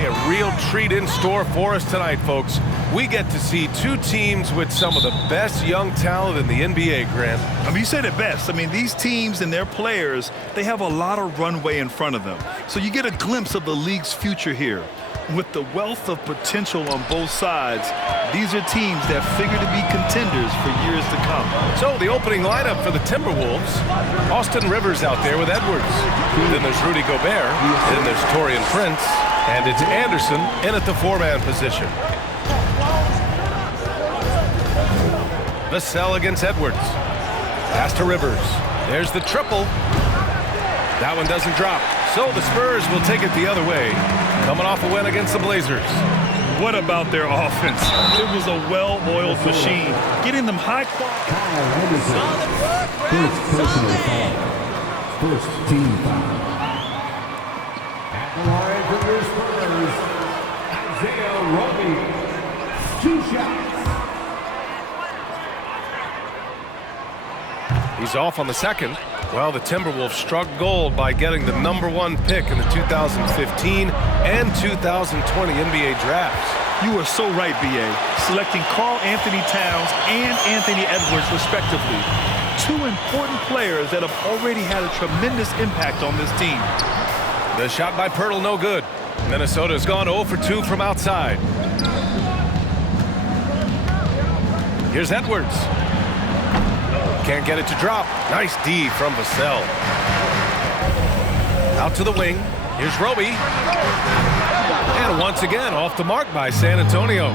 Hey, a real treat in store for us tonight, folks. We get to see two teams with some of the best young talent in the NBA, Grant. I mean, you said it best. I mean, these teams and their players, they have a lot of runway in front of them. So you get a glimpse of the league's future here. With the wealth of potential on both sides, these are teams that figure to be contenders for years to come. So the opening lineup for the Timberwolves, Austin Rivers out there with Edwards. Then there's Rudy Gobert. Then there's Taurean Prince. And it's Anderson in at the four-man position. Vassell against Edwards. Pass to Rivers. There's the triple. That one doesn't drop. So the Spurs will take it the other way, coming off a win against the Blazers. What about their offense? It was a well-oiled machine, getting them high quality. First personal foul. First team foul. At the line for your Spurs, Isaiah Roby. 2 shots. He's off on the second. Well, the Timberwolves struck gold by getting the #1 pick in the 2015 and 2020 NBA drafts. You are so right, B.A. Selecting Karl Anthony Towns and Anthony Edwards, respectively. Two important players that have already had a tremendous impact on this team. The shot by Pirtle, no good. Minnesota's gone 0 for 2 from outside. Here's Edwards. Can't get it to drop. Nice D from Vassell. Out to the wing. Here's Roby. And once again, off the mark by San Antonio.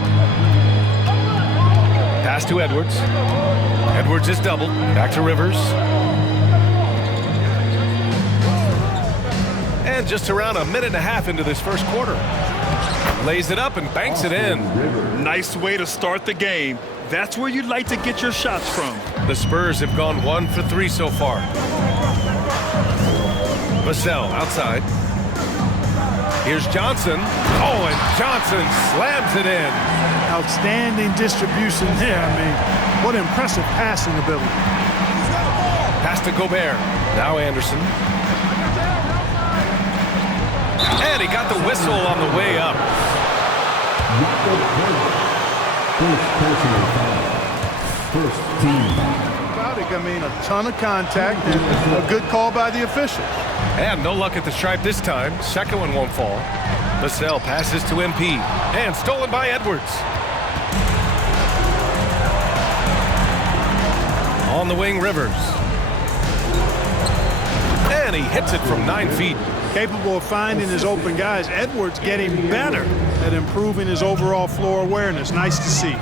Pass to Edwards. Edwards is doubled. Back to Rivers. And just around a minute and a half into this first quarter. Lays it up and banks it in. Nice way to start the game. That's where you'd like to get your shots from. The Spurs have gone 1 for 3 so far. Vassell outside. Here's Johnson. Oh, and Johnson slams it in. Outstanding distribution there. I mean, what impressive passing ability. Pass to Gobert. Now Anderson. And he got the whistle on the way up. First personal foul. First team foul. I mean, a ton of contact and a good call by the officials. And no luck at the stripe this time. Second one won't fall. Vassell passes to MP. And stolen by Edwards. On the wing, Rivers. And he hits it from 9 feet. Capable of finding his open guys. Edwards getting better at improving his overall floor awareness. Nice to see.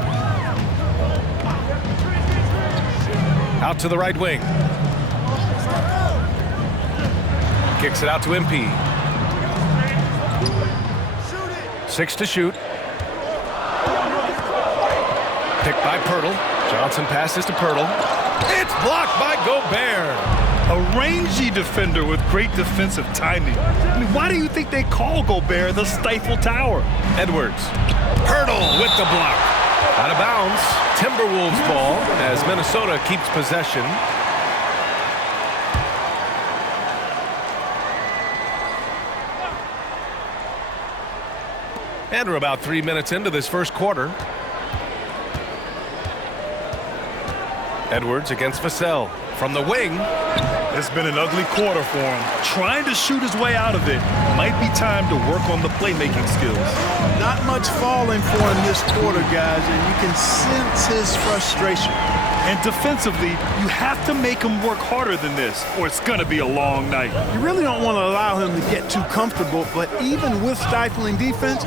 Out to the right wing. Kicks it out to MP. 6 to shoot. Picked by Pirtle. Johnson passes to Pirtle. It's blocked by Gobert. A rangy defender with great defensive timing. I mean, why do you think they call Gobert the Stifle Tower? Edwards. Pirtle with the block. Out of bounds. Timberwolves ball as Minnesota keeps possession. And we're about 3 minutes into this first quarter. Edwards against Vassell. From the wing. It's been an ugly quarter for him. Trying to shoot his way out of it. Might be time to work on the playmaking skills. Not much falling for him this quarter, guys, and you can sense his frustration. And defensively, you have to make him work harder than this, or it's going to be a long night. You really don't want to allow him to get too comfortable, but even with stifling defense,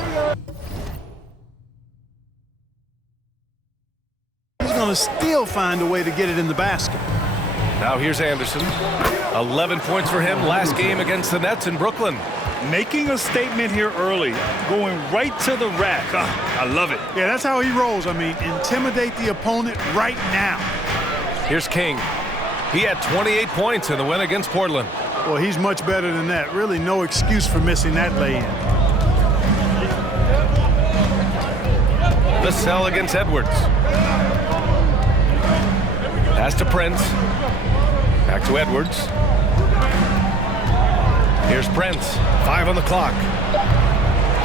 he's going to still find a way to get it in the basket. Now here's Anderson. 11 points for him last game against the Nets in Brooklyn. Making a statement here early, going right to the rack. I love it. Yeah, that's how he rolls. I mean, intimidate the opponent right now. Here's King. He had 28 points in the win against Portland. Well, he's much better than that. Really no excuse for missing that lay-in. Vassell against Edwards. Pass to Prince. Back to Edwards. Here's Prince. 5 on the clock.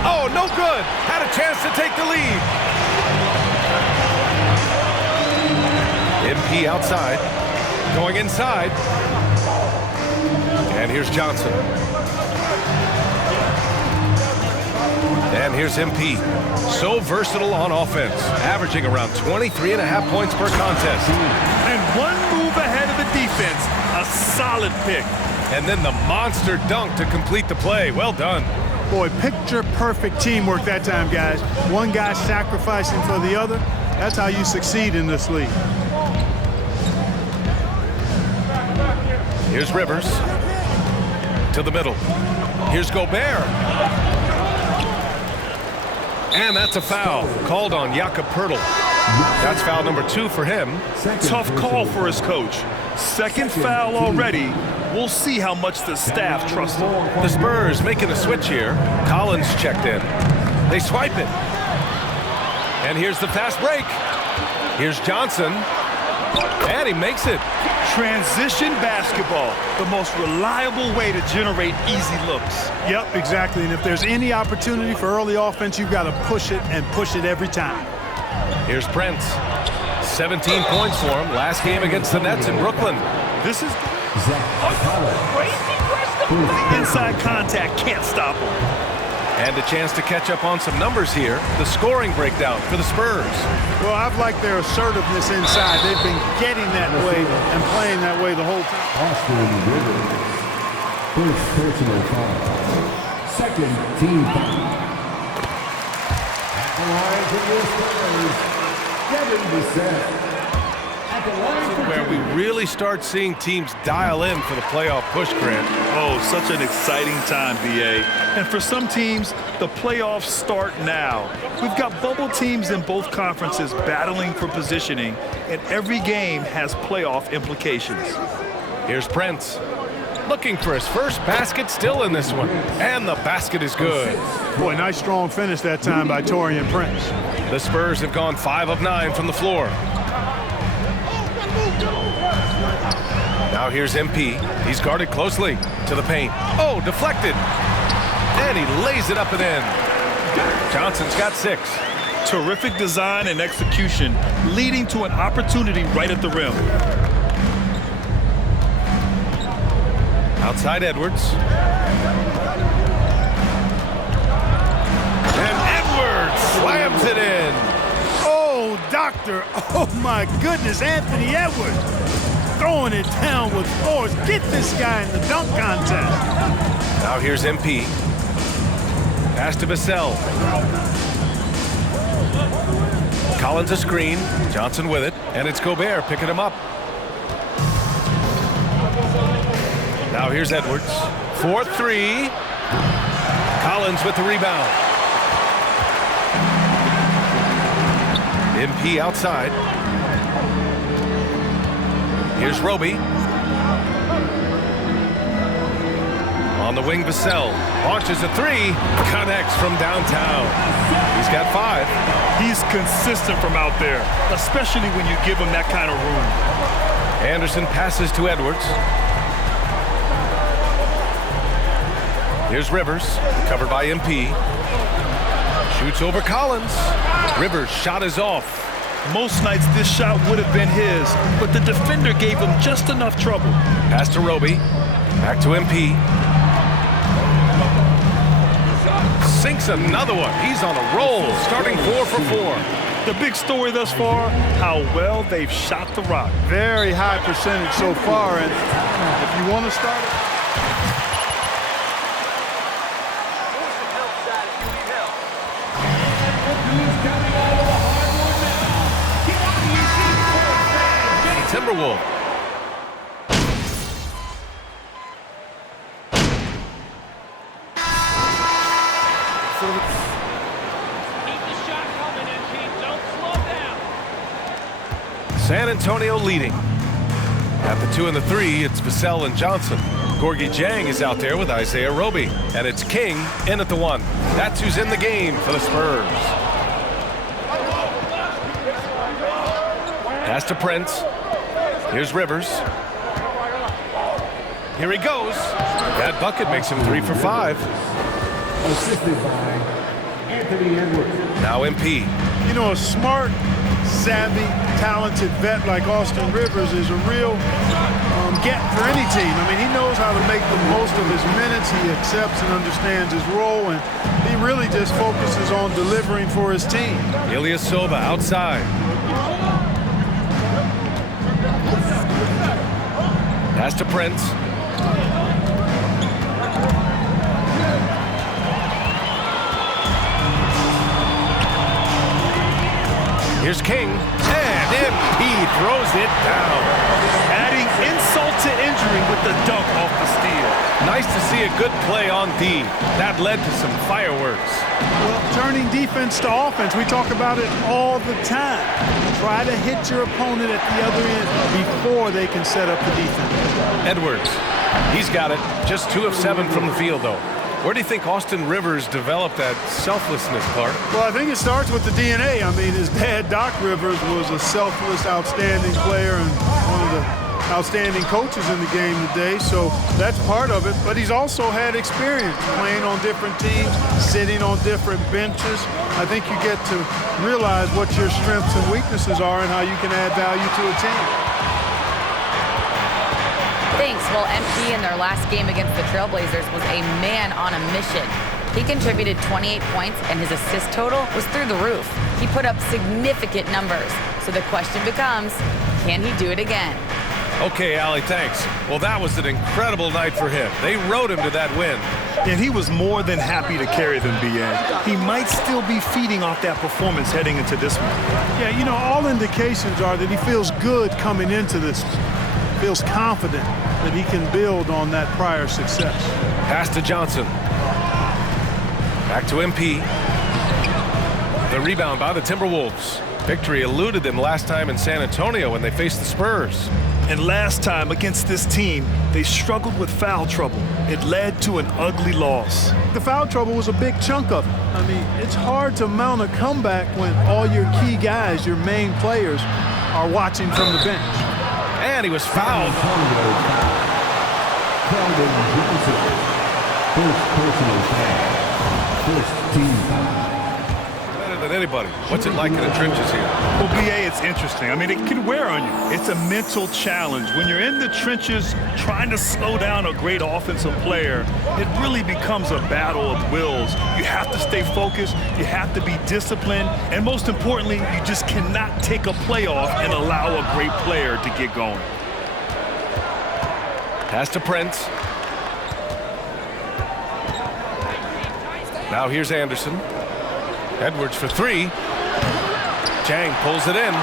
Oh, no good. Had a chance to take the lead. MP outside. Going inside. And here's Johnson. And here's MP. So versatile on offense, averaging around 23.5 points per contest. And one move ahead of the defense. A solid pick. And then the monster dunk to complete the play. Well done. Boy, picture-perfect teamwork that time, guys. One guy sacrificing for the other. That's how you succeed in this league. Here's Rivers. To the middle. Here's Gobert. And that's a foul called on Jakob Poeltl. That's foul number 2 for him. Tough call for his coach. Second foul already. We'll see how much the staff trusts him. The Spurs making a switch here. Collins checked in. They swipe it. And here's the fast break. Here's Johnson. And he makes it. Transition basketball, the most reliable way to generate easy looks. Yep, exactly. And if there's any opportunity for early offense, you've got to push it and push it every time. Here's Prince. 17 points for him. Last game against the Nets in Brooklyn. This is inside contact, can't stop him. And a chance to catch up on some numbers here. The scoring breakdown for the Spurs. Well, I've liked their assertiveness inside. They've been getting that way and playing that way the whole time. Austin Rivers. First personal foul. Second team foul. At the line for the Spurs, Devin Vassell. At the line for Where we really start seeing teams dial in for the playoff push, Grant. Oh, such an exciting time, BA. And for some teams, the playoffs start now. We've got bubble teams in both conferences battling for positioning, and every game has playoff implications. Here's Prince. Looking for his first basket still in this one. And the basket is good. Boy, nice strong finish that time by Taurean Prince. The Spurs have gone 5 of 9 from the floor. Now here's MP. He's guarded closely to the paint. Oh, deflected. And he lays it up and in. Johnson's got 6. Terrific design and execution, leading to an opportunity right at the rim. Outside Edwards. And Edwards slams it in. Oh, doctor. Oh, my goodness. Anthony Edwards throwing it down with force. Get this guy in the dunk contest. Now here's MP. Pass to Vassell. Collins a screen. Johnson with it. And it's Gobert picking him up. Now here's Edwards. 4-3. Collins with the rebound. MP outside. Here's Roby. On the wing, Vassell launches a 3. Connects from downtown. He's got 5. He's consistent from out there, especially when you give him that kind of room. Anderson passes to Edwards. Here's Rivers, covered by MP. Shoots over Collins. Rivers' shot is off. Most nights this shot would have been his, but the defender gave him just enough trouble. Pass to Roby. Back to MP. Sinks another one. He's on a roll, starting 4 for 4. The big story thus far, how well they've shot the rock. Very high percentage so far, and if you want to start it. Timberwolves. San Antonio leading. At the 2 and the 3, it's Vassell and Johnson. Gorgie Jang is out there with Isaiah Roby. And it's King in at the 1. That's who's in the game for the Spurs. Pass to Prince. Here's Rivers. Here he goes. That bucket makes him 3 for 5. assisted by Anthony Edwards. Now MP. You know, a smart, savvy, talented vet like Austin Rivers is a real get for any team. I mean, he knows how to make the most of his minutes. He accepts and understands his role, and he really just focuses on delivering for his team. Ilyasova outside. Pass to Prince. Here's King, and MP throws it down. Adding insult to injury with the dunk off the steal. Nice to see a good play on D. That led to some fireworks. Well, turning defense to offense, we talk about it all the time. Try to hit your opponent at the other end before they can set up the defense. Edwards, he's got it. Just 2 of 7 from the field, though. Where do you think Austin Rivers developed that selflessness, Clark? Well, I think it starts with the DNA. I mean, his dad, Doc Rivers, was a selfless, outstanding player and one of the outstanding coaches in the game today, so that's part of it. But he's also had experience playing on different teams, sitting on different benches. I think you get to realize what your strengths and weaknesses are and how you can add value to a team. Thanks. Well, MP in their last game against the Trailblazers was a man on a mission. He contributed 28 points, and his assist total was through the roof. He put up significant numbers. So the question becomes, can he do it again? Okay, Allie, thanks. Well, that was an incredible night for him. They rode him to that win. And he was more than happy to carry them, BA. He might still be feeding off that performance heading into this one. Yeah, you know, all indications are that he feels good coming into this. Feels confident that he can build on that prior success. Pass to Johnson. Back to MP. The rebound by the Timberwolves. Victory eluded them last time in San Antonio when they faced the Spurs. And last time against this team, they struggled with foul trouble. It led to an ugly loss. The foul trouble was a big chunk of it. I mean, it's hard to mount a comeback when all your key guys, your main players, are watching from the bench. And he was fouled. First personal foul. First team foul. Better than anybody. What's it like in the trenches here? Well, BA, it's interesting. I mean, it can wear on you. It's a mental challenge. When you're in the trenches trying to slow down a great offensive player, it really becomes a battle of wills. You have to stay focused. You have to be disciplined. And most importantly, you just cannot take a play off and allow a great player to get going. Pass to Prince. Now here's Anderson. Edwards for 3. Jang pulls it in.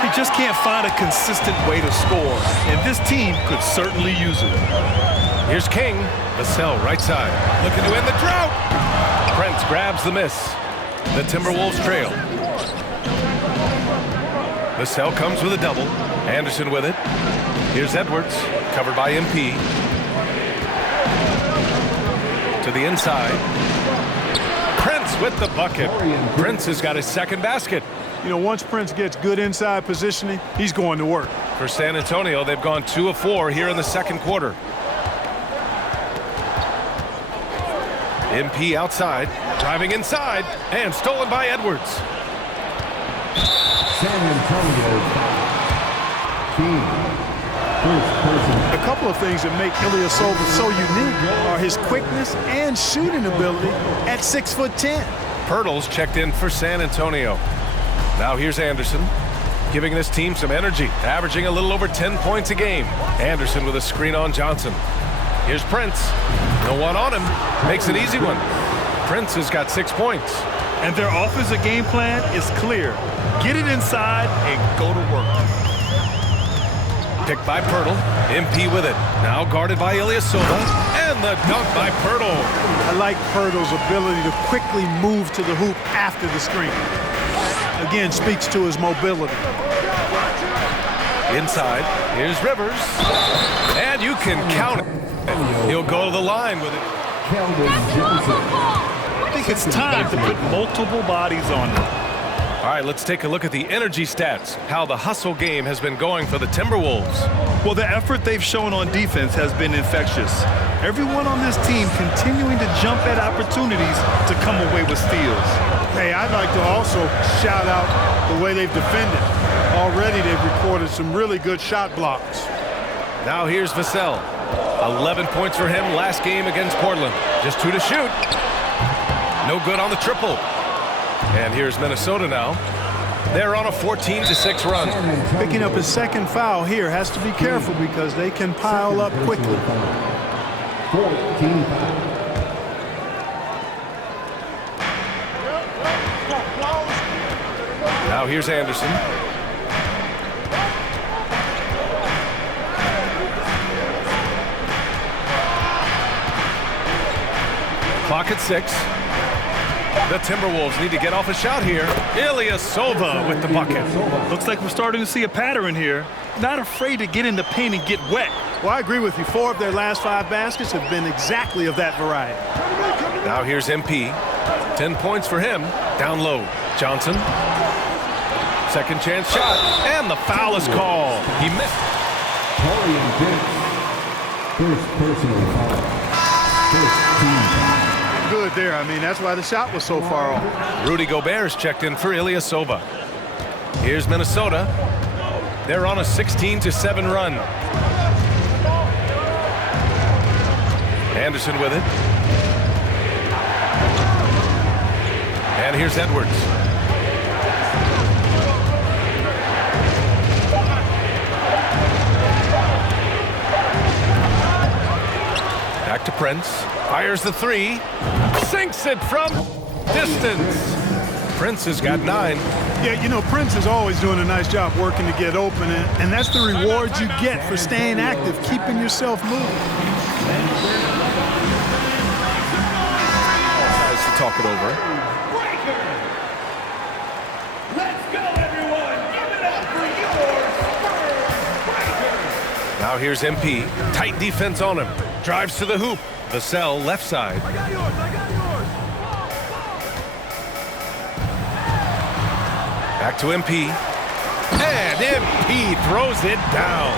He just can't find a consistent way to score, and this team could certainly use it. Here's King. Vassell right side. Looking to end the drought. Prince grabs the miss. The Timberwolves trail. Vassell comes with a double. Anderson with it. Here's Edwards. Covered by MP. To the inside. Prince with the bucket. Prince has got his second basket. You know, once Prince gets good inside positioning, he's going to work. For San Antonio, they've gone 2 of 4 here in the second quarter. MP outside, driving inside, and stolen by Edwards. San Antonio foul. A couple of things that make Ilyasova so unique are his quickness and shooting ability at 6'10". Pirtle's checked in for San Antonio. Now here's Anderson, giving this team some energy, averaging a little over 10 points a game. Anderson with a screen on Johnson. Here's Prince. No one on him. Makes an easy one. Prince has got 6 points. And their offensive game plan is clear. Get it inside and go to work. Picked by Pirtle. MP with it. Now guarded by Ilyasova. And the dunk by Pirtle. I like Pirtle's ability to quickly move to the hoop after the screen. Again, speaks to his mobility. Inside, here's Rivers. And you can count it. He'll go to the line with it. I think it's time to put multiple bodies on him. All right, let's take a look at the energy stats, how the hustle game has been going for the Timberwolves. Well, the effort they've shown on defense has been infectious. Everyone on this team continuing to jump at opportunities to come away with steals. Hey, I'd like to also shout out the way they've defended. Already they've recorded some really good shot blocks. Now here's Vassell. 11 points for him last game against Portland. Just 2 to shoot. No good on the triple. And here's Minnesota now. They're on a 14-6 run. Picking up his second foul here, has to be careful because they can pile up quickly. 14 foul. Now here's Anderson. Clock at 6. The Timberwolves need to get off a shot here. Ilyasova with the bucket. Looks like we're starting to see a pattern here. Not afraid to get in the paint and get wet. Well, I agree with you. 4 of their last 5 baskets have been exactly of that variety. Now here's MP. 10 points for him. Down low. Johnson. Second chance shot. And the foul is called. He missed. Torian Prince. First personal foul. First team foul. Good there. I mean, that's why the shot was so far off. Rudy Gobert's checked in for Ilyasova. Here's Minnesota. They're on a 16-7 run. Anderson with it. And here's Edwards. Back to Prince. Fires the 3. Sinks it from distance. Prince has got 9. Yeah, you know, Prince is always doing a nice job working to get open, and that's the reward you get for staying active, keeping yourself moving. Tries to talk it over. Let's go, everyone! Give it up for yours first! Now here's MP. Tight defense on him. Drives to the hoop. Vassell left side. I got yours! Back to MP. And MP throws it down.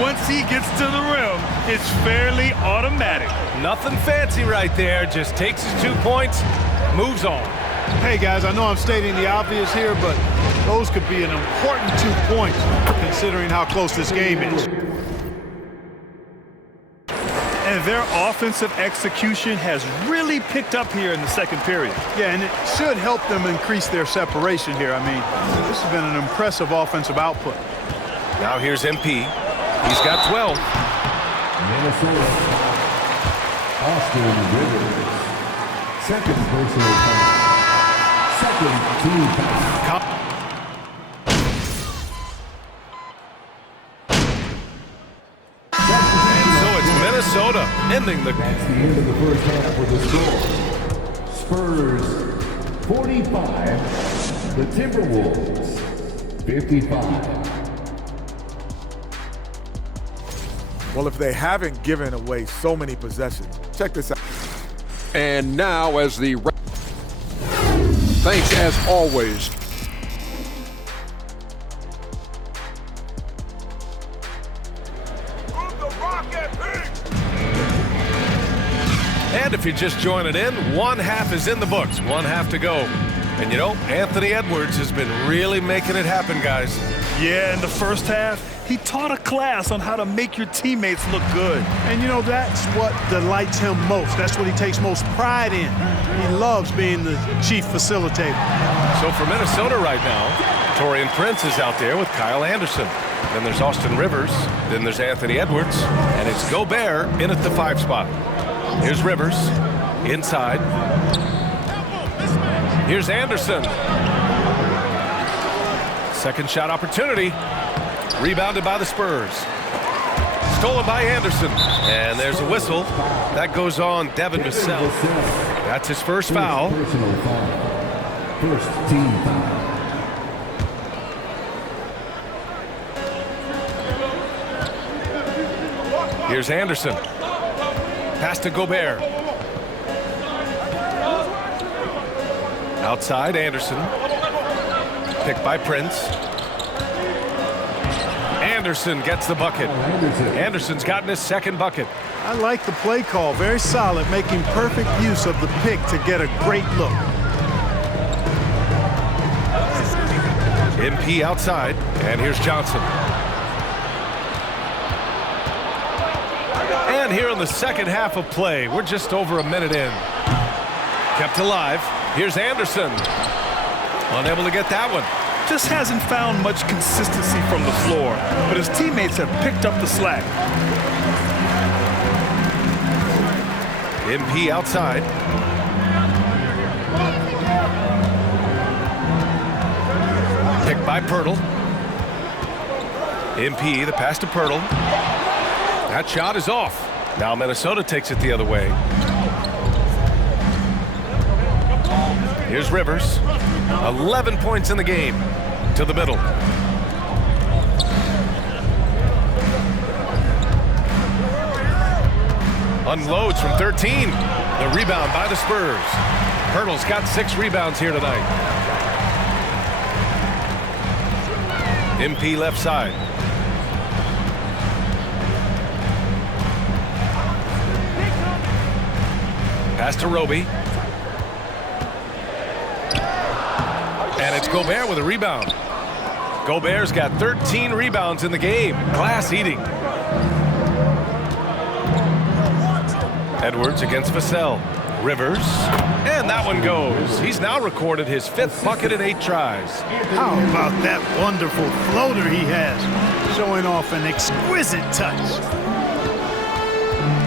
Once he gets to the rim, it's fairly automatic. Nothing fancy right there. Just takes his 2 points, moves on. Hey, guys, I know I'm stating the obvious here, but those could be an important 2 points considering how close this game is. And their offensive execution has really picked up here in the second period. Yeah, and it should help them increase their separation here. I mean, this has been an impressive offensive output. Now here's MP. He's got 12. Minnesota. Austin Rivers. Second personal foul. Second team foul. Minnesota ending the... That's the end of the first half with the score. Spurs 45, the Timberwolves 55. Well, if they haven't given away so many possessions, check this out. And now as the... Thanks as always. And if you're just joining in, 1 half is in the books, 1 half to go. And you know, Anthony Edwards has been really making it happen, guys. Yeah, in the first half, he taught a class on how to make your teammates look good. And you know, that's what delights him most. That's what he takes most pride in. He loves being the chief facilitator. So for Minnesota right now, Torian Prince is out there with Kyle Anderson. Then there's Austin Rivers. Then there's Anthony Edwards. And it's Gobert in at the 5 spot. Here's Rivers, inside. Here's Anderson. Second shot opportunity. Rebounded by the Spurs. Stolen by Anderson. And there's a whistle. That goes on Devin Vassell. That's his first foul. Personal foul. First team foul. Here's Anderson. Pass to Gobert. Outside, Anderson. Picked by Prince. Anderson gets the bucket. Anderson's gotten his second bucket. I like the play call. Very solid, making perfect use of the pick to get a great look. MP outside, and here's Johnson. And here in the second half of play, we're just over a minute in. Kept alive. Here's Anderson. Unable to get that one. Just hasn't found much consistency from the floor, but his teammates have picked up the slack. MP outside. Picked by Pirtle. MP, the pass to Pirtle. That shot is off. Now Minnesota takes it the other way. Here's Rivers. 11 points in the game. To the middle. Unloads from 13. The rebound by the Spurs. Pirtle's got 6 rebounds here tonight. MP left side. Pass to Roby. And it's Gobert with a rebound. Gobert's got 13 rebounds in the game. Glass eating. Edwards against Vassell. Rivers. And that one goes. He's now recorded his 5th bucket in 8 tries. How about that wonderful floater he has? Showing off an exquisite touch.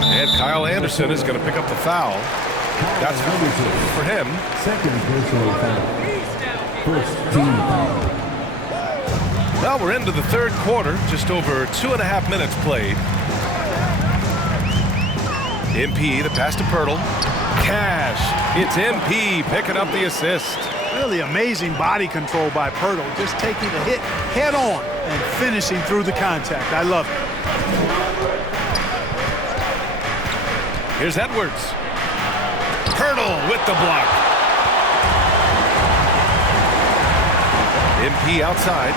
And Kyle Anderson is going to pick up the foul. That's for him. Second personal foul. First team foul. Well, we're into the third quarter. Just over 2.5 minutes played. MP, the pass to Pirtle. Cash. It's MP picking up the assist. Really amazing body control by Pirtle. Just taking the hit head on and finishing through the contact. I love it. Here's Edwards. Pirtle with the block. MP outside.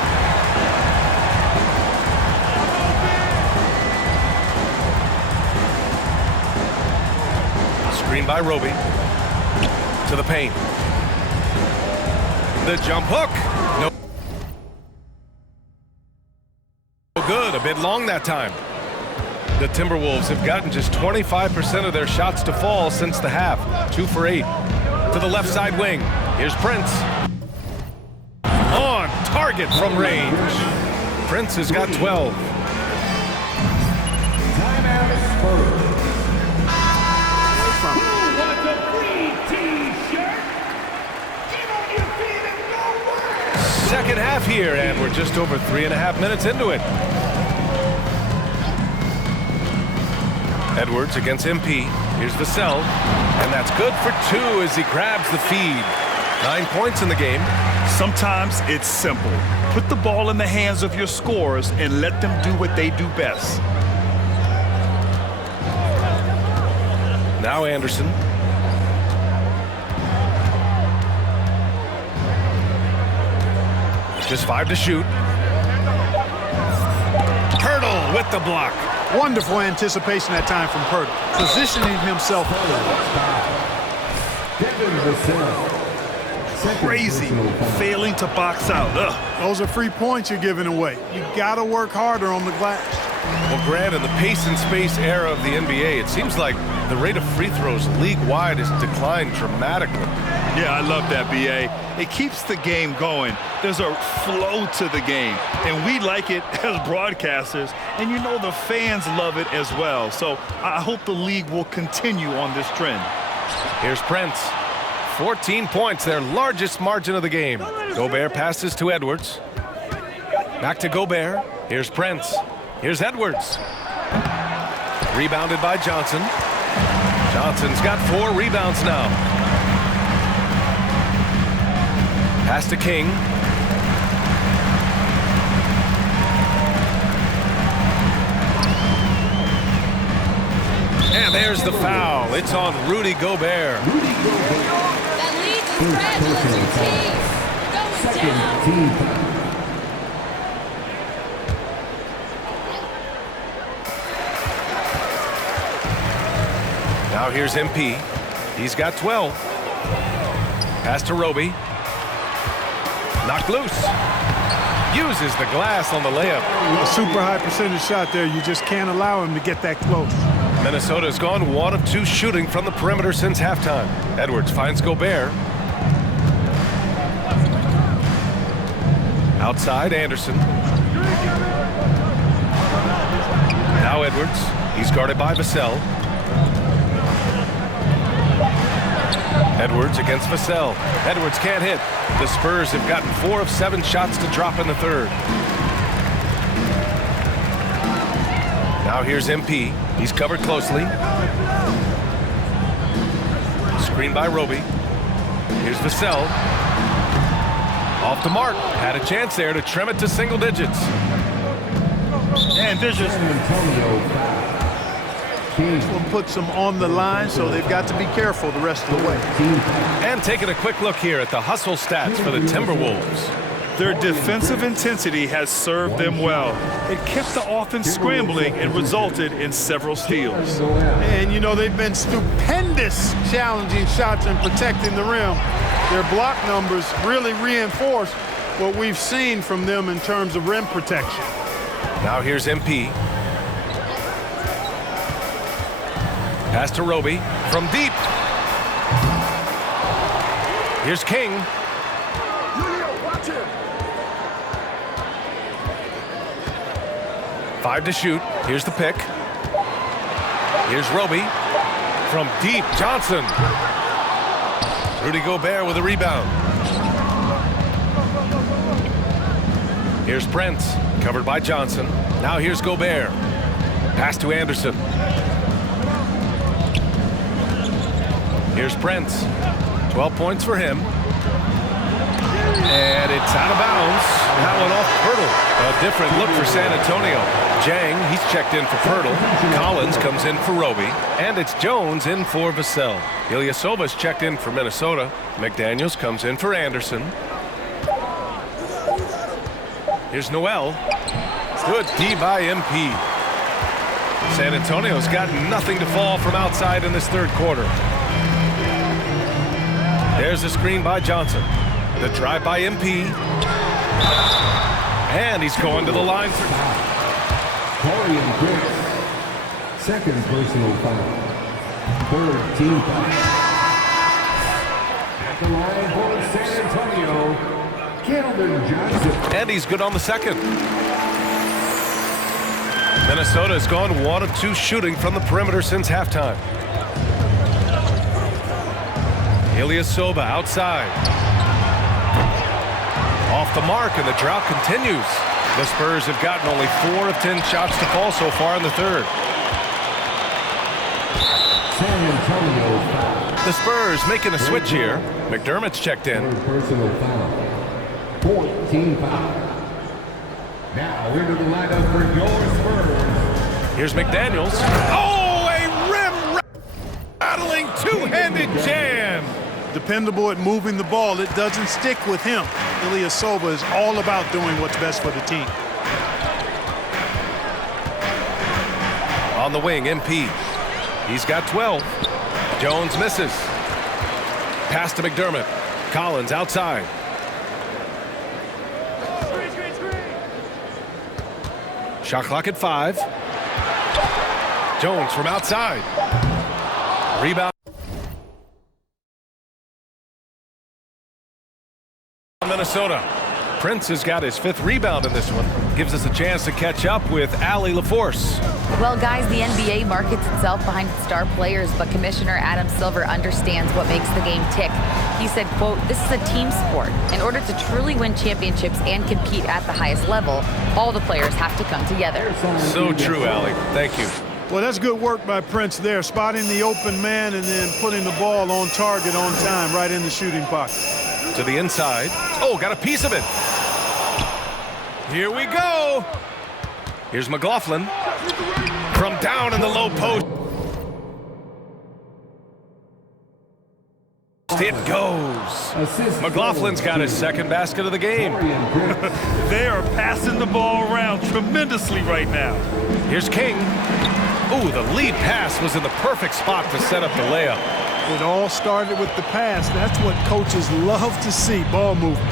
Screen by Roby. To the paint. The jump hook. No good. A bit long that time. The Timberwolves have gotten just 25% of their shots to fall since the half. 2 for 8. To the left side wing. Here's Prince. On target from range. Prince has got 12. Timeout Spurs. Second half here, and we're just over 3.5 minutes into it. Edwards against MP. Here's Vassell, and that's good for 2 as he grabs the feed. 9 points in the game. Sometimes it's simple. Put the ball in the hands of your scorers and let them do what they do best. Now Anderson. Just 5 to shoot. Pirtle with the block. Wonderful anticipation that time from Pirtle. Positioning himself. Crazy, failing to box out. Ugh. Those are free points you're giving away. You got to work harder on the glass. Well, Grant, in the pace and space era of the NBA, it seems like the rate of free throws league-wide has declined dramatically. Yeah, I love that, B.A. It keeps the game going. There's a flow to the game, and we like it as broadcasters, and you know the fans love it as well. So I hope the league will continue on this trend. Here's Prince. 14 points, their largest margin of the game. Gobert passes to Edwards. Back to Gobert. Here's Prince. Here's Edwards. Rebounded by Johnson. Johnson's got 4 rebounds now. Pass to King. And there's the foul. It's on Rudy Gobert. First personal foul. Second team foul. Now here's MP. He's got 12. Pass to Roby. Knocked loose. Uses the glass on the layup. A super high percentage shot there. You just can't allow him to get that close. Minnesota's gone 1 of 2 shooting from the perimeter since halftime. Edwards finds Gobert. Outside, Anderson. Now Edwards. He's guarded by Vassell. Edwards against Vassell. Edwards can't hit. The Spurs have gotten 4 of 7 shots to drop in the third. Now here's MP. He's covered closely. Screen by Roby. Here's Vassell. Off the mark. Had a chance there to trim it to single digits. And vicious. This one puts them on the line, so they've got to be careful the rest of the way. And taking a quick look here at the hustle stats for the Timberwolves. Their defensive intensity has served them well. It kept the offense scrambling and resulted in several steals. And, you know, they've been stupendous challenging shots and protecting the rim. Their block numbers really reinforce what we've seen from them in terms of rim protection. Now here's MP. Pass to Roby from deep. Here's King. 5 to shoot. Here's the pick. Here's Roby from deep. Johnson. Rudy Gobert with a rebound. Here's Prince, covered by Johnson. Now here's Gobert. Pass to Anderson. Here's Prince. 12 points for him. And it's out of bounds. That one off Pirtle. A different look for San Antonio. Jang, he's checked in for Pirtle. Collins comes in for Roby. And it's Jones in for Vassell. Ilyasova's checked in for Minnesota. McDaniels comes in for Anderson. Here's Noel. Good D by MP. San Antonio's got nothing to fall from outside in this third quarter. There's a screen by Johnson. The drive by MP. And he's going to the line for... Corian Briggs. Second personal foul. Third team foul. At the line for San Antonio, Keldon Johnson. And he's good on the second. Minnesota's gone 1 of 2 shooting from the perimeter since halftime. Ilyasova outside. Off the mark, and the drought continues. The Spurs have gotten only 4 of 10 shots to fall so far in the third. San Antonio foul. The Spurs making a switch here. McDermott's checked in. Third personal foul. Fourth team foul. Now into the lineup for your Spurs. Here's McDaniels. Oh, a rim rattling two-handed jam. Dependable at moving the ball. It doesn't stick with him. Ilyasova is all about doing what's best for the team. On the wing, MP. He's got 12. Jones misses. Pass to McDermott. Collins outside. Shot clock at 5. Jones from outside. Rebound. Minnesota. Prince has got his 5th rebound in this one. Gives us a chance to catch up with Allie LaForce. Well, guys, the NBA markets itself behind its star players, but Commissioner Adam Silver understands what makes the game tick. He said, quote, "This is a team sport. In order to truly win championships and compete at the highest level, all the players have to come together." So true, Allie. Thank you. Well, that's good work by Prince there, spotting the open man and then putting the ball on target on time right in the shooting pocket. To the inside. Oh, got a piece of it. Here we go. Here's McLaughlin from down in the low post. first. It goes. Assist McLaughlin's got his second basket of the game. They are passing the ball around tremendously right now. Here's King. Ooh, the lead pass was in the perfect spot to set up the layup. It all started with the pass. That's what coaches love to see, ball movement.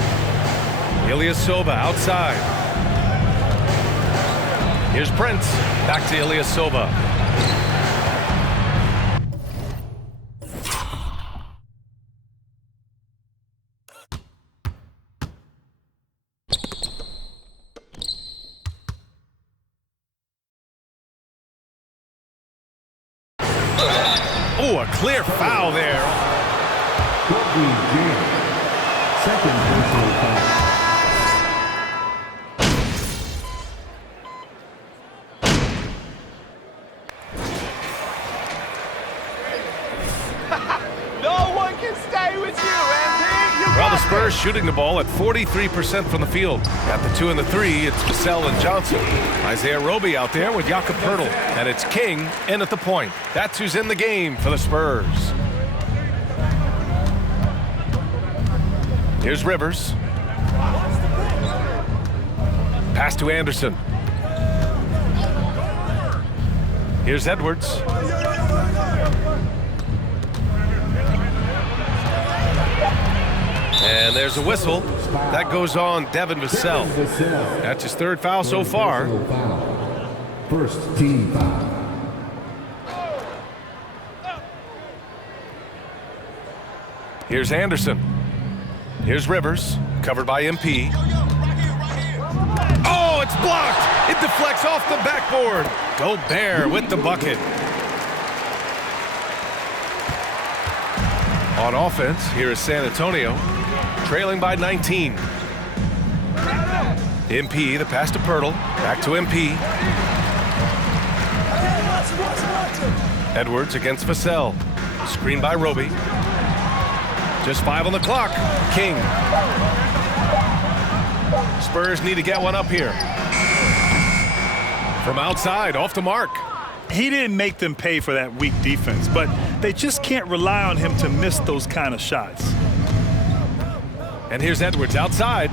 Ilyasova outside. Here's Prince. Back to Ilyasova. Oh, a clear foul there. Second personal foul. Well, the Spurs shooting the ball at 43% from the field. At the 2 and the 3, it's Vassell and Johnson. Isaiah Roby out there with Jakob Poeltl. And it's King in at the point. That's who's in the game for the Spurs. Here's Rivers. Pass to Anderson. Here's Edwards. And there's a whistle. That goes on Devin Vassell. That's his third foul so far. First team foul. Here's Anderson. Here's Rivers, covered by MP. Oh, it's blocked. It deflects off the backboard. Gobert with the bucket. On offense, here is San Antonio, trailing by 19. MP, the pass to Poeltl, back to MP. Edwards against Vassell, screen by Roby. Just 5 on the clock. King. Spurs need to get one up here. From outside, off the mark. He didn't make them pay for that weak defense, but they just can't rely on him to miss those kind of shots. And here's Edwards outside.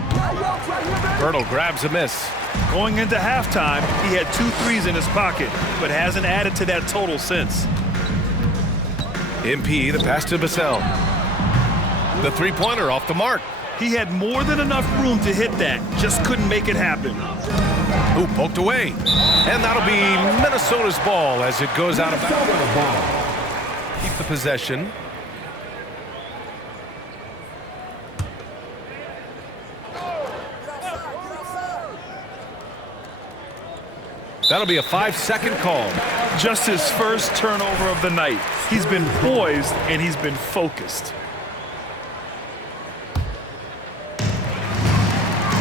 Poeltl grabs a miss. Going into halftime, he had 2 threes in his pocket, but hasn't added to that total since. MP, the pass to Vassell. The three-pointer off the mark. He had more than enough room to hit that, just couldn't make it happen. Ooh, poked away. And that'll be Minnesota's ball as it goes out of bounds. Keep the possession. That'll be a 5-second call. Just his first turnover of the night. He's been poised and he's been focused.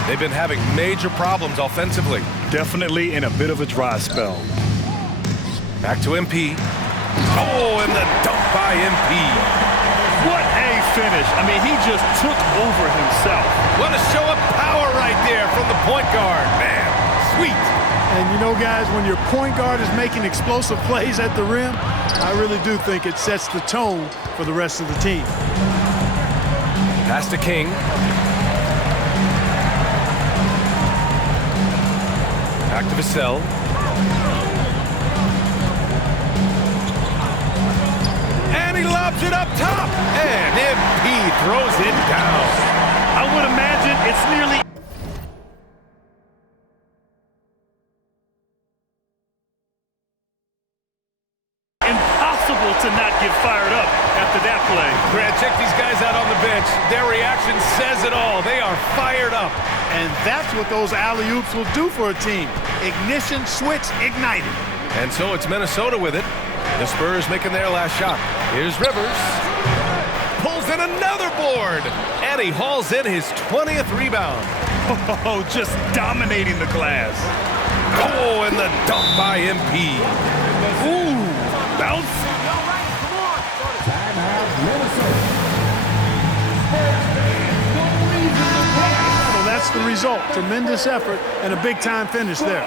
They've been having major problems offensively. Definitely in a bit of a dry spell. Back to MP. Oh, and the dunk by MP. What a finish. I mean, he just took over himself. What a show of power right there from the point guard. Man, sweet. And you know, guys, when your point guard is making explosive plays at the rim, I really do think it sets the tone for the rest of the team. Pass to King. Back to Vassell. And he lobs it up top. And MP throws it down. I would imagine it's nearly impossible to not get fired up after that play. Grant, check these guys out on the bench. Their reaction says it all. They are fired up. And that's what those alley-oops will do for a team. Ignition, switch, ignited. And so it's Minnesota with it. The Spurs making their last shot. Here's Rivers. Pulls in another board. And he hauls in his 20th rebound. Oh, just dominating the glass. Oh, and the dunk by MP. Ooh, bounce. Timeout, Minnesota. Well, that's the result. Tremendous effort and a big-time finish there.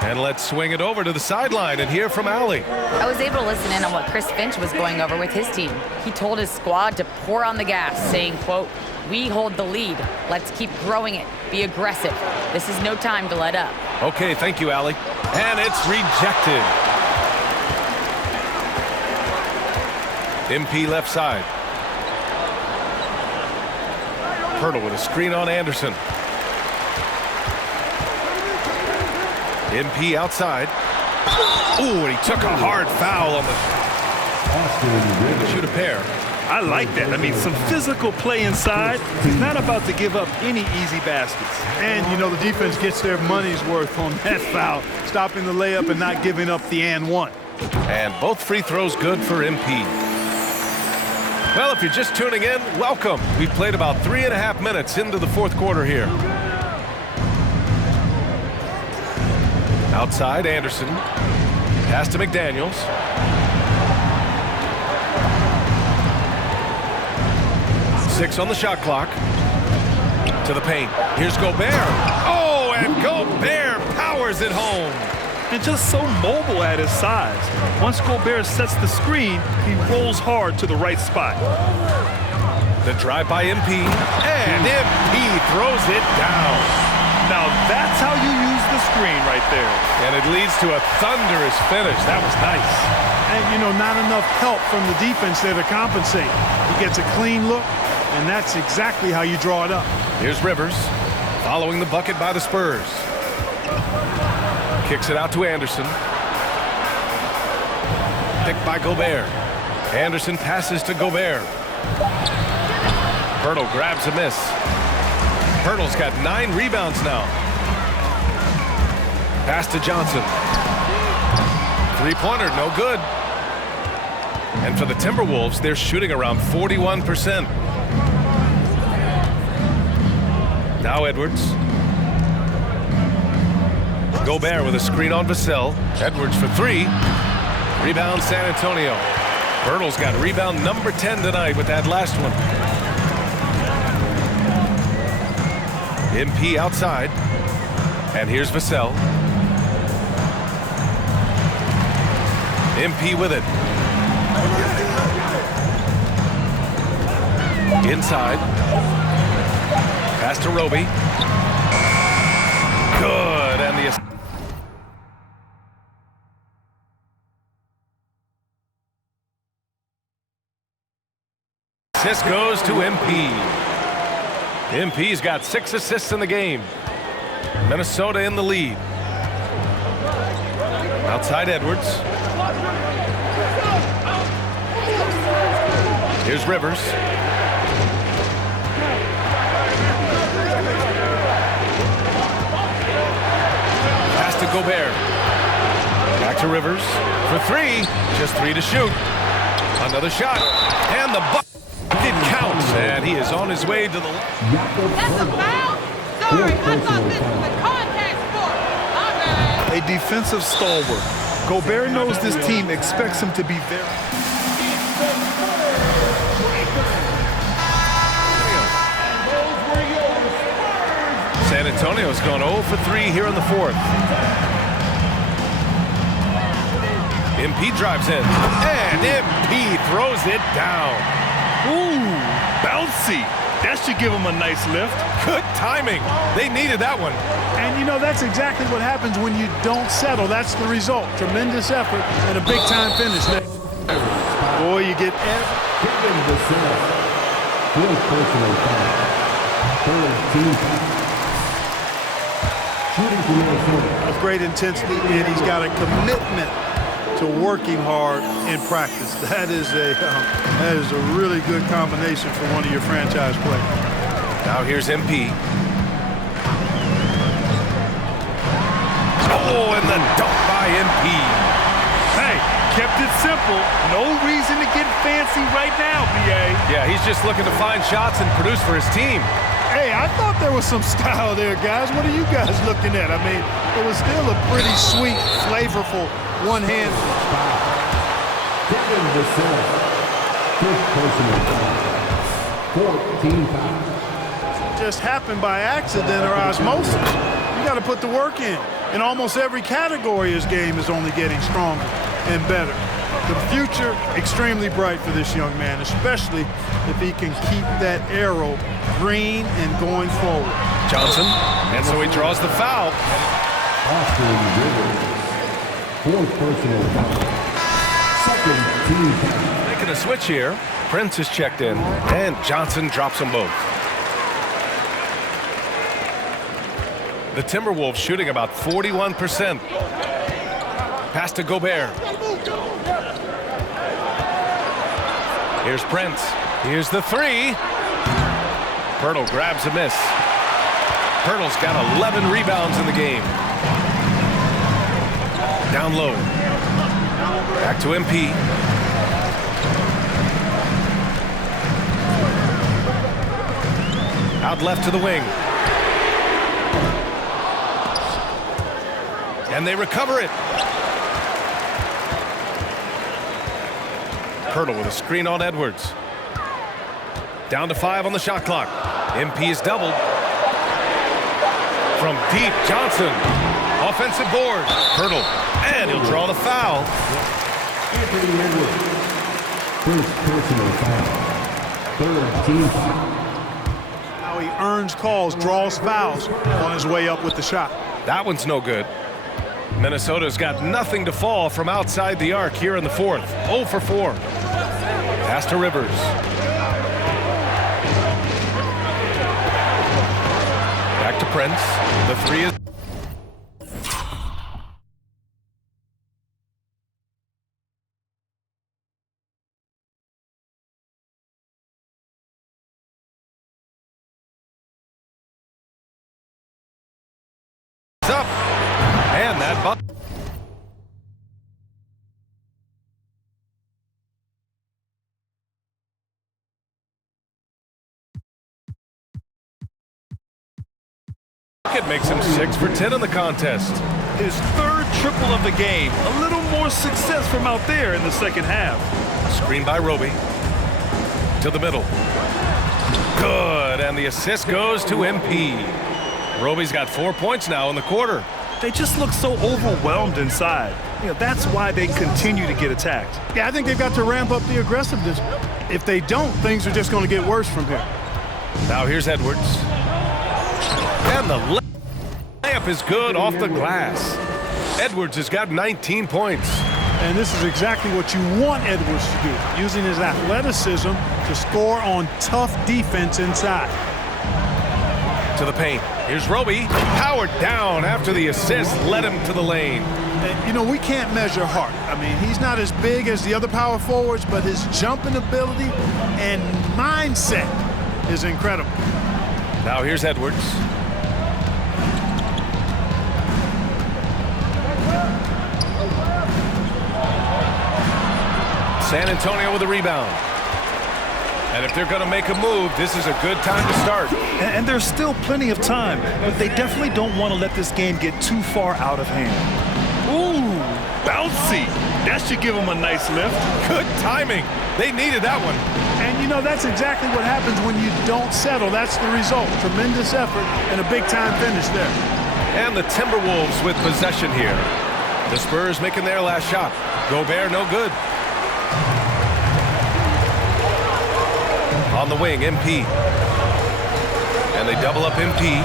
And let's swing it over to the sideline and hear from Allie. I was able to listen in on what Chris Finch was going over with his team. He told his squad to pour on the gas, saying, quote, "We hold the lead. Let's keep growing it. Be aggressive. This is no time to let up." Okay, thank you, Allie. And it's rejected. MP left side. Hurdle with a screen on Anderson. MP outside. Ooh, and he took a hard foul on the shoot a pair. I like that. I mean, some physical play inside. He's not about to give up any easy baskets. And, you know, the defense gets their money's worth on that foul, stopping the layup and not giving up the and one. And both free throws good for MP. Well, if you're just tuning in, welcome. We've played about 3.5 minutes into the fourth quarter here. Outside, Anderson. Pass to McDaniels. Six on the shot clock. To the paint. Here's Gobert. Oh, and Gobert powers it home. And just so mobile at his size. Once Gobert sets the screen, he rolls hard to the right spot. The drive by MP. And MP throws it down. Now that's how you use the screen right there. And it leads to a thunderous finish. That was nice. And, you know, not enough help from the defense there to compensate. He gets a clean look, and that's exactly how you draw it up. Here's Rivers, following the bucket by the Spurs. Kicks it out to Anderson. Picked by Gobert. Anderson passes to Gobert. Hurdle grabs a miss. Hurdle's got 9 rebounds now. Pass to Johnson. Three-pointer, no good. And for the Timberwolves, they're shooting around 41%. Now Edwards. Gobert with a screen on Vassell. Edwards for 3. Rebound San Antonio. Hurdle's got rebound number 10 tonight with that last one. MP outside. And here's Vassell. MP with it. Inside. Pass to Roby. Good. And the assist goes to MP. MP's got 6 assists in the game. Minnesota in the lead. Outside Edwards. Here's Rivers. Pass to Gobert. Back to Rivers for 3. Just 3 to shoot. Another shot. And the bucket counts. And he is on his way to the line. That's a foul? Sorry, I thought this was a contact sport. A defensive stalwart. Gobert knows this team expects him to be very... San Antonio's gone 0 for 3 here in the fourth. MP drives in. And MP throws it down. Ooh, bouncy. That should give him a nice lift. Good timing. They needed that one. And, you know, that's exactly what happens when you don't settle. That's the result. Tremendous effort and a big-time finish. Boy, you get... Of great intensity, and he's got a commitment to working hard in practice. That is a really good combination for one of your franchise players. Now here's MP. Oh, and the dunk by MP. Hey, kept it simple. No reason to get fancy right now, BA. Yeah, he's just looking to find shots and produce for his team. Hey, I thought there was some style there, guys. What are you guys looking at? I mean, it was still a pretty sweet, flavorful one-hand. Just happened by accident or osmosis. You got to put the work in. In almost every category, his game is only getting stronger and better. The future, extremely bright for this young man, especially if he can keep that arrow green and going forward. Johnson, and so he draws the foul. Austin Rivers. Fourth personal foul. Second team foul. Making a switch here. Prince is checked in, and Johnson drops them both. The Timberwolves shooting about 41%. Pass to Gobert. Here's Prince. Here's the three. Pirtle grabs a miss. Pirtle's got 11 rebounds in the game. Down low. Back to MP. Out left to the wing. And they recover it. Pirtle with a screen on Edwards. Down to 5 on the shot clock. MP is doubled. From deep, Johnson. Offensive board. Pirtle. And he'll draw the foul. Anthony Edwards. First personal foul. Third team foul. How he earns calls, draws fouls on his way up with the shot. That one's no good. Minnesota's got nothing to fall from outside the arc here in the fourth. 0 for 4. Pass to Rivers. Back to Prince. The three is up. And that bucket. It makes him 6 for 10 in the contest. His third triple of the game. A little more success from out there in the second half. Screen by Roby. To the middle. Good, and the assist goes to MP. Roby's got 4 points now in the quarter. They just look so overwhelmed inside. You know, that's why they continue to get attacked. Yeah, I think they've got to ramp up the aggressiveness. If they don't, things are just going to get worse from here. Now here's Edwards. And the layup is good off the glass. Edwards has got 19 points. And this is exactly what you want Edwards to do, using his athleticism to score on tough defense inside. To the paint. Here's Roby. Powered down after the assist led him to the lane. And, you know, we can't measure Hart. I mean, he's not as big as the other power forwards, but his jumping ability and mindset is incredible. Now here's Edwards. San Antonio with a rebound. And if they're going to make a move, this is a good time to start. And there's still plenty of time, but they definitely don't want to let this game get too far out of hand. Ooh, bouncy. That should give them a nice lift. Good timing. They needed that one. And, you know, that's exactly what happens when you don't settle. That's the result. Tremendous effort and a big-time finish there. And the Timberwolves with possession here. The Spurs making their last shot. Gobert no good. On the wing, MP. And they double up MP.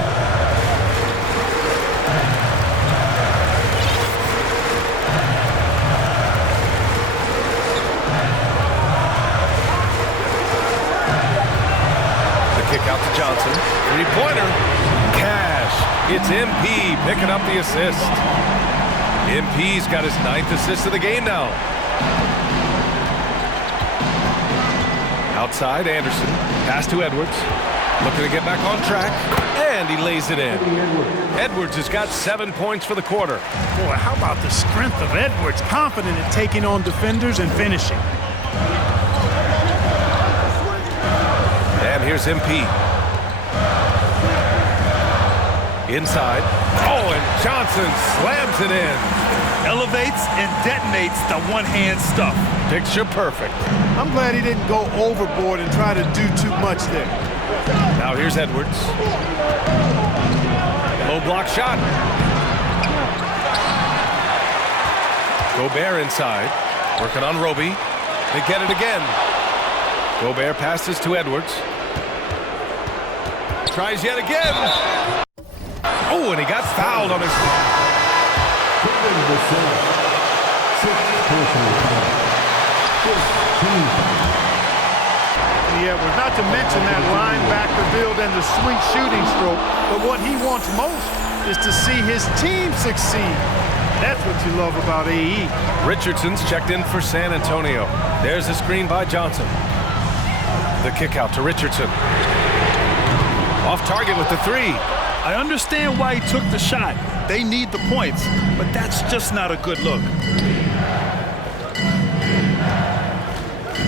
The kick out to Johnson. Three-pointer. Cash. It's MP picking up the assist. MP's got his 9th assist of the game now. Outside, Anderson. Pass to Edwards. Looking to get back on track. And he lays it in. Edwards has got 7 points for the quarter. Boy, how about the strength of Edwards? Confident in taking on defenders and finishing. And here's MP. Inside. Oh, and Johnson slams it in. Elevates and detonates the one-hand stuff. Picture perfect. I'm glad he didn't go overboard and try to do too much there. Now here's Edwards. Low block shot. Gobert inside, working on Roby. They get it again. Gobert passes to Edwards. Tries yet again. Oh, and he got fouled on his... Edwards, not to mention that linebacker build and the sweet shooting stroke, but what he wants most is to see his team succeed. That's what you love about AE. Richardson's checked in for San Antonio. There's a screen by Johnson. The kick out to Richardson. Off target with the three. I understand why he took the shot. They need the points, but that's just not a good look.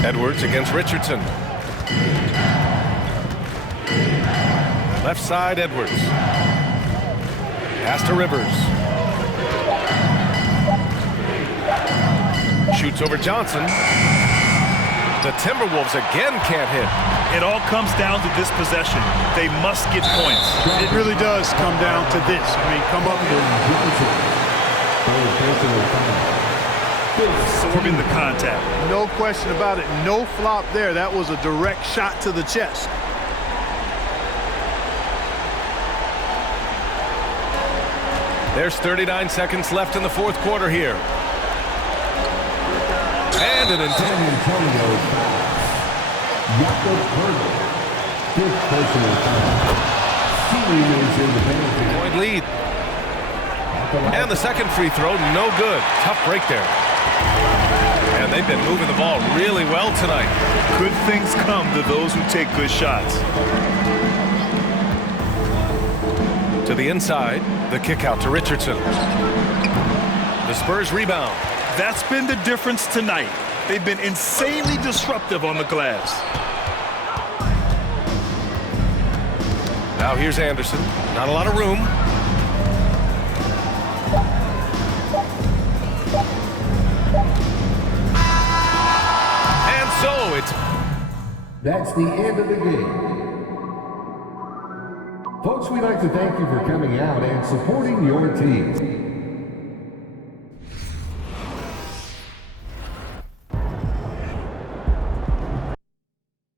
Edwards against Richardson. Left side, Edwards. Pass to Rivers. Shoots over Johnson. The Timberwolves again can't hit. It all comes down to this possession. They must get points. It really does come down to this. I mean, come up with absorbing the contact. No question about it. No flop there. That was a direct shot to the chest. There's 39 seconds left in the fourth quarter here. And an intended point lead. And the second free throw, no good. Tough break there. And they've been moving the ball really well tonight. Good things come to those who take good shots. To the inside, the kick out to Richardson. The Spurs rebound. That's been the difference tonight. They've been insanely disruptive on the glass. Now here's Anderson. Not a lot of room. And so it's... That's the end of the game. Folks, we'd like to thank you for coming out and supporting your team.